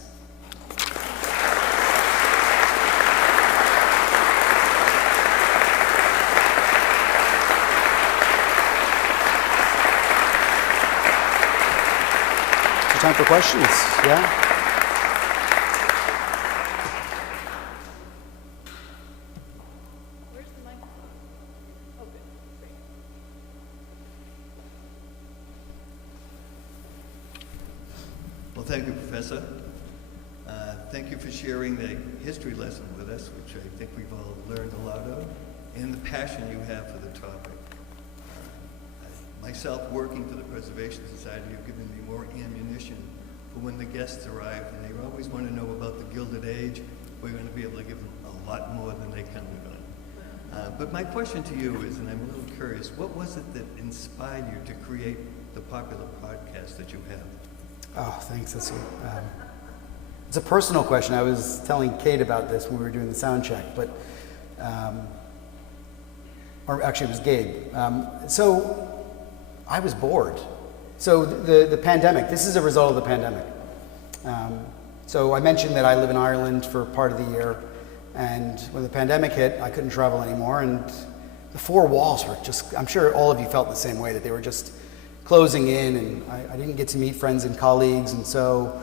Time for questions, yeah? Where's the microphone? Oh, good. Great. Well, thank you, Professor. Thank you for sharing the history lesson with us, which I think we've all learned a lot of, and the passion you have for the topic. Myself, working for the Preservation Society, you've given me more ammunition for when the guests arrive, and they always want to know about the Gilded Age. We're going to be able to give them a lot more than they counted on. But my question to you is, and I'm a little curious, what was it that inspired you to create the popular podcast that you have? Oh, thanks. It's a personal question. I was telling Kate about this when we were doing the sound check, but, or actually it was Gabe. So I was bored. So the pandemic, this is a result of the pandemic. So I mentioned that I live in Ireland for part of the year, and when the pandemic hit, I couldn't travel anymore, and the four walls were just, I'm sure all of you felt the same way, that they were just closing in, and I didn't get to meet friends and colleagues, and so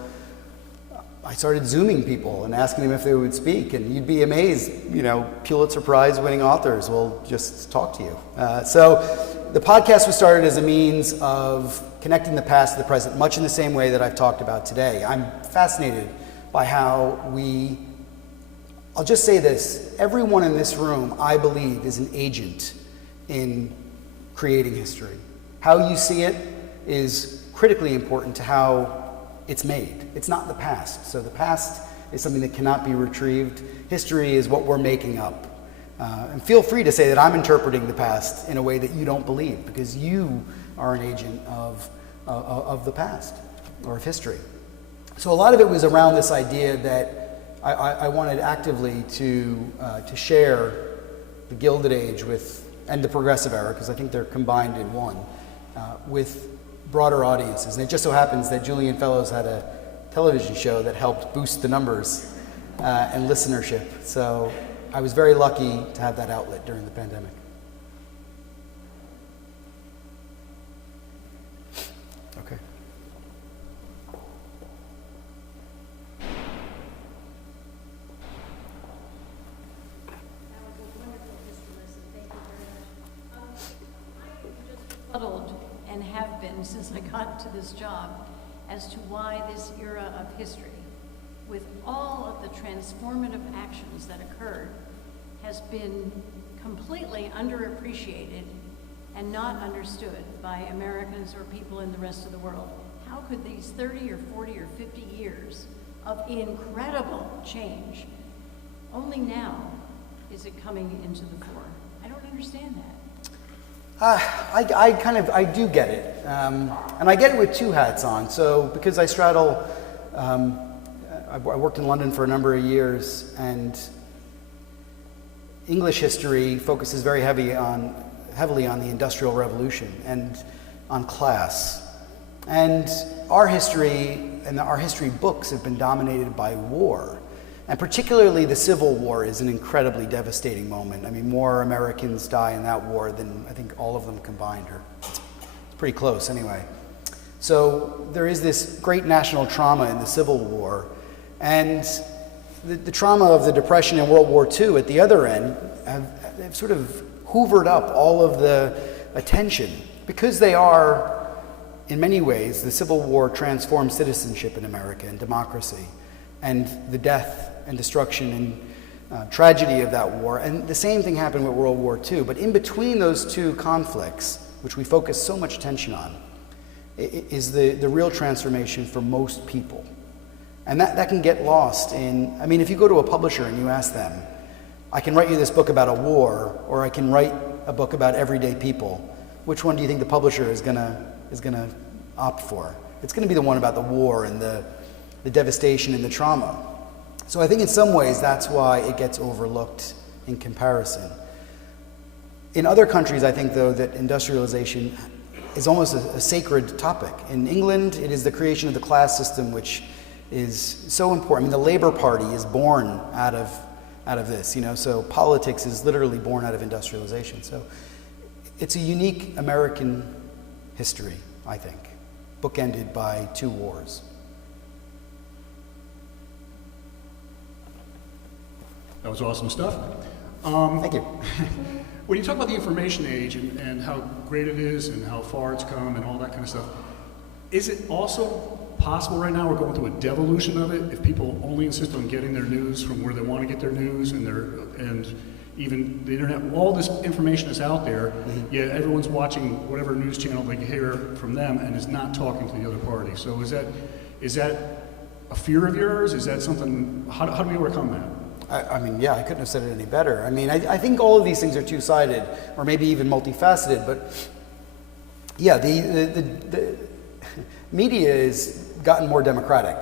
I started Zooming people and asking them if they would speak, and you'd be amazed, Pulitzer Prize winning authors will just talk to you. So the podcast was started as a means of connecting the past to the present, much in the same way that I've talked about today. I'm fascinated by how I'll just say this, everyone in this room, I believe, is an agent in creating history. How you see it is critically important to how it's made. It's not the past. So the past is something that cannot be retrieved. History is what we're making up. And feel free to say that I'm interpreting the past in a way that you don't believe, because you are an agent of the past, or of history. So a lot of it was around this idea that I wanted actively to share the Gilded Age and the Progressive Era, because I think they're combined in one, with broader audiences. And it just so happens that Julian Fellows had a television show that helped boost the numbers and listenership. So I was very lucky to have that outlet during the pandemic. Okay. That was a wonderful history lesson. Thank you very much. I'm just puzzled, and have been since I got to this job, as to why this era of history, with all of the transformative actions that occurred, has been completely underappreciated and not understood by Americans or people in the rest of the world. How could these 30 or 40 or 50 years of incredible change, only now is it coming into the fore? I don't understand that. I do get it. And I get it with two hats on. So because I straddle, I worked in London for a number of years, and English history focuses very heavily on the Industrial Revolution and on class. And our history and our history books have been dominated by war. And particularly the Civil War is an incredibly devastating moment. I mean, more Americans die in that war than I think all of them combined, or it's pretty close anyway. So there is this great national trauma in the Civil War, and the trauma of the Depression and World War II at the other end have sort of hoovered up all of the attention, because they are, in many ways, the Civil War transformed citizenship in America and democracy, and the death and destruction and tragedy of that war. And the same thing happened with World War II. But in between those two conflicts, which we focus so much attention on, is the real transformation for most people. And that can get lost in, I mean, if you go to a publisher and you ask them, I can write you this book about a war, or I can write a book about everyday people, which one do you think the publisher is gonna opt for? It's gonna be the one about the war and the devastation and the trauma. So I think in some ways that's why it gets overlooked in comparison. In other countries, I think, though, that industrialization is almost a sacred topic. In England, it is the creation of the class system, which is so important. I mean, the Labour Party is born out of this, you know, so politics is literally born out of industrialization. So it's a unique American history, I think, bookended by 2 wars. That was awesome stuff. Thank you. When you talk about the information age and how great it is and how far it's come and all that kind of stuff, is it also possible right now we're going through a devolution of it if people only insist on getting their news from where they want to get their news and even the internet, all this information is out there, yet everyone's watching whatever news channel they hear from them and is not talking to the other party. So is that a fear of yours? Is that something, how do we overcome that? I mean, yeah, I couldn't have said it any better. I mean, I think all of these things are two-sided, or maybe even multifaceted, but yeah, the media has gotten more democratic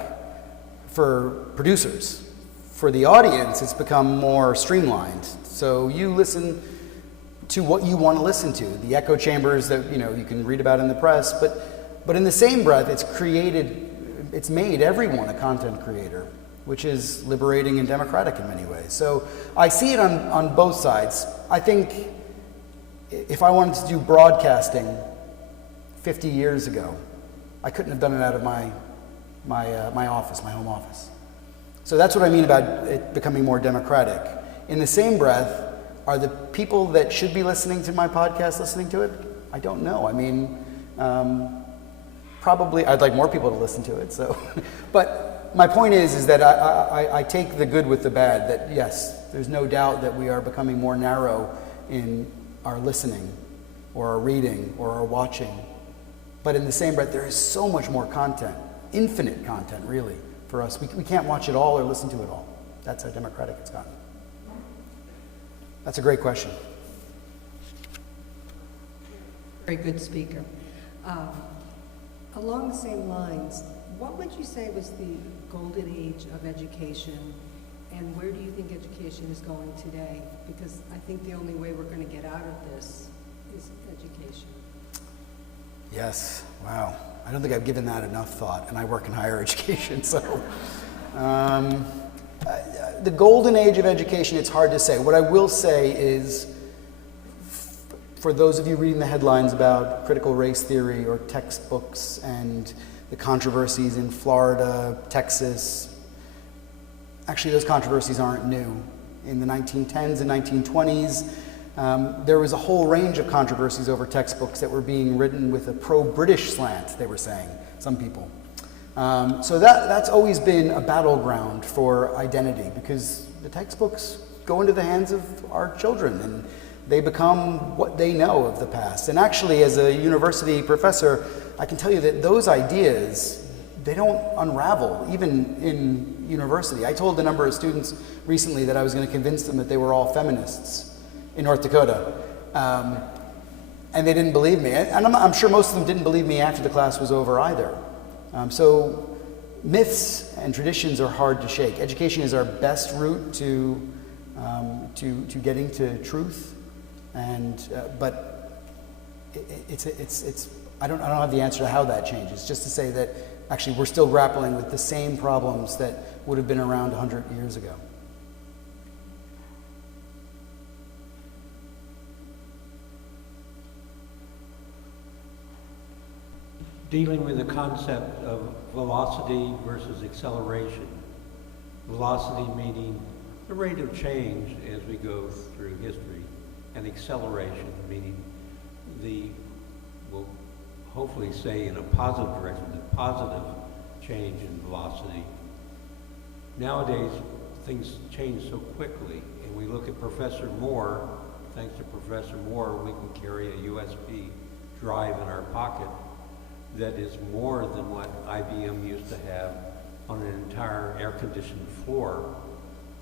for producers. For the audience, it's become more streamlined. So you listen to what you want to listen to, the echo chambers that, you know, you can read about in the press, but in the same breath, it's made everyone a content creator, which is liberating and democratic in many ways. So I see it on both sides. I think if I wanted to do broadcasting 50 years ago, I couldn't have done it out of my office, my home office. So that's what I mean about it becoming more democratic. In the same breath, are the people that should be listening to my podcast listening to it? I don't know. I mean, probably I'd like more people to listen to it. So, but my point is that I take the good with the bad. That yes, there's no doubt that we are becoming more narrow in our listening, or our reading, or our watching. But in the same breath, there is so much more content, infinite content, really, for us. We can't watch it all or listen to it all. That's how democratic it's gotten. That's a great question. Very good speaker. Along the same lines, what would you say was the golden age of education, and where do you think education is going today? Because I think the only way we're going to get out of this is education. Yes, wow. I don't think I've given that enough thought, and I work in higher education, so. The golden age of education, it's hard to say. What I will say is, for those of you reading the headlines about critical race theory or textbooks and the controversies in Florida, Texas, actually those controversies aren't new. In the 1910s and 1920s, there was a whole range of controversies over textbooks that were being written with a pro-British slant, they were saying, some people. So that's always been a battleground for identity, because the textbooks go into the hands of our children and they become what they know of the past. And actually, as a university professor, I can tell you that those ideas, they don't unravel, even in university. I told a number of students recently that I was going to convince them that they were all feminists in North Dakota. And they didn't believe me. And I'm sure most of them didn't believe me after the class was over either. So myths and traditions are hard to shake. Education is our best route to getting to truth, but it's I don't have the answer to how that changes. Just to say that actually we're still grappling with the same problems that would have been around 100 years ago. Dealing with the concept of velocity versus acceleration. Velocity meaning the rate of change as we go through history, and acceleration meaning we'll hopefully say in a positive direction, the positive change in velocity. Nowadays, things change so quickly, and we look at Professor Moore. Thanks to Professor Moore, we can carry a USB drive in our pocket that is more than what IBM used to have on an entire air-conditioned floor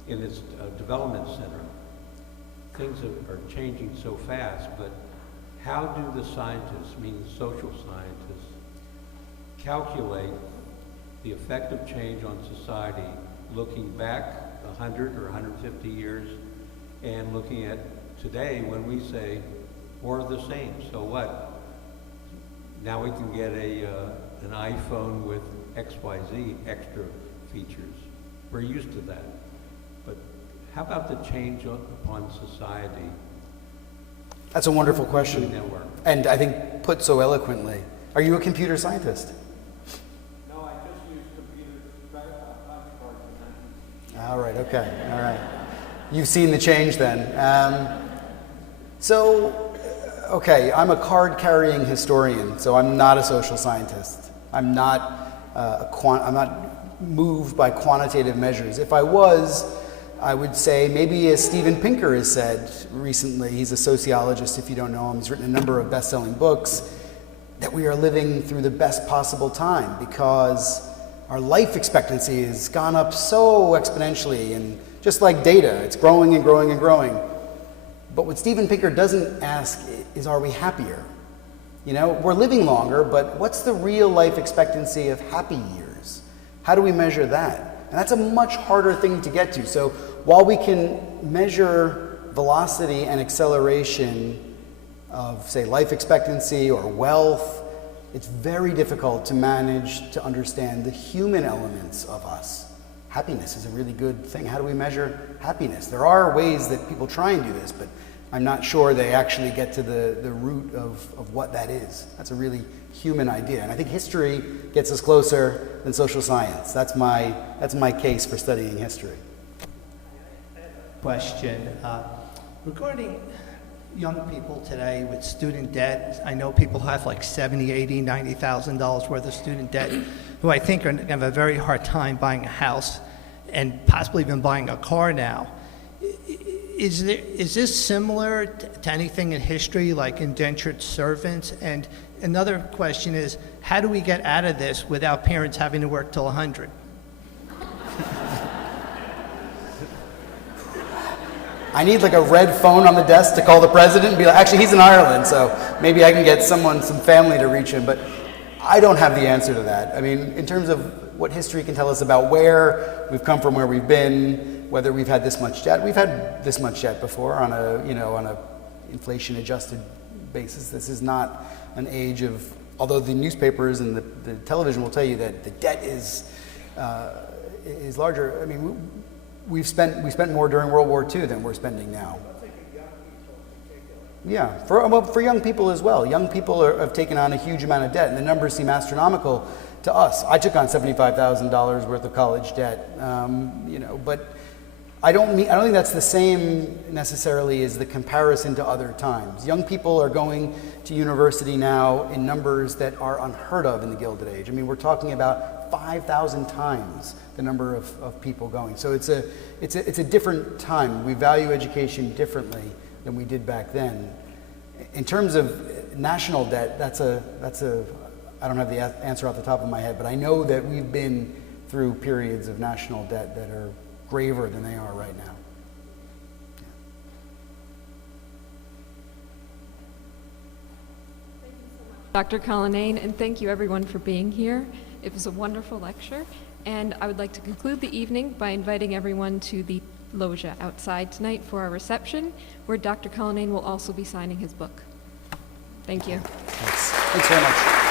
in its development center. Things are changing so fast, but how do the scientists, meaning social scientists, calculate the effect of change on society looking back 100 or 150 years and looking at today, when we say more of the same, so what? Now we can get an iPhone with XYZ extra features. We're used to that. But how about the change upon society? That's a wonderful question. Doing that work? And I think put so eloquently. Are you a computer scientist? No, I just use computers. All right, okay, all right. You've seen the change then. Okay, I'm a card-carrying historian, so I'm not a social scientist. I'm not I'm not moved by quantitative measures. If I was, I would say maybe as Steven Pinker has said recently, he's a sociologist if you don't know him, he's written a number of best-selling books, that we are living through the best possible time because our life expectancy has gone up so exponentially, and just like data, it's growing and growing and growing. But what Steven Pinker doesn't ask is, are we happier? You know, we're living longer, but what's the real life expectancy of happy years? How do we measure that? And that's a much harder thing to get to. So while we can measure velocity and acceleration of, say, life expectancy or wealth, it's very difficult to manage to understand the human elements of us. Happiness is a really good thing. How do we measure happiness? There are ways that people try and do this, but I'm not sure they actually get to the root of what that is. That's a really human idea. And I think history gets us closer than social science. That's my case for studying history. Question. Regarding young people today with student debt, I know people have like $70,000, $80,000, $90,000 worth of student debt who I think are going to have a very hard time buying a house and possibly even buying a car now. Is this similar to anything in history, like indentured servants? And another question is, how do we get out of this without parents having to work till 100? I need like a red phone on the desk to call the president and be like, actually he's in Ireland, so maybe I can get some family to reach him, but I don't have the answer to that. I mean, in terms of what history can tell us about where we've come from, where we've been, whether we've had this much debt. We've had this much debt before on a inflation-adjusted basis. This is not an age of, although the newspapers and the television will tell you that the debt is larger. I mean, we spent more during World War II than we're spending now. Yeah, for young people as well. Young people have taken on a huge amount of debt, and the numbers seem astronomical to us. I took on $75,000 worth of college debt, but I don't think that's the same necessarily as the comparison to other times. Young people are going to university now in numbers that are unheard of in the Gilded Age. I mean, we're talking about 5,000 times the number of people going. So it's a different time. We value education differently than we did back then. In terms of national debt, I don't have the answer off the top of my head, but I know that we've been through periods of national debt that are graver than they are right now. Dr. Cullinane, and thank you everyone for being here. It was a wonderful lecture, and I would like to conclude the evening by inviting everyone to the loggia outside tonight for our reception, where Dr. Cullinane will also be signing his book. Thank you. Thanks very much.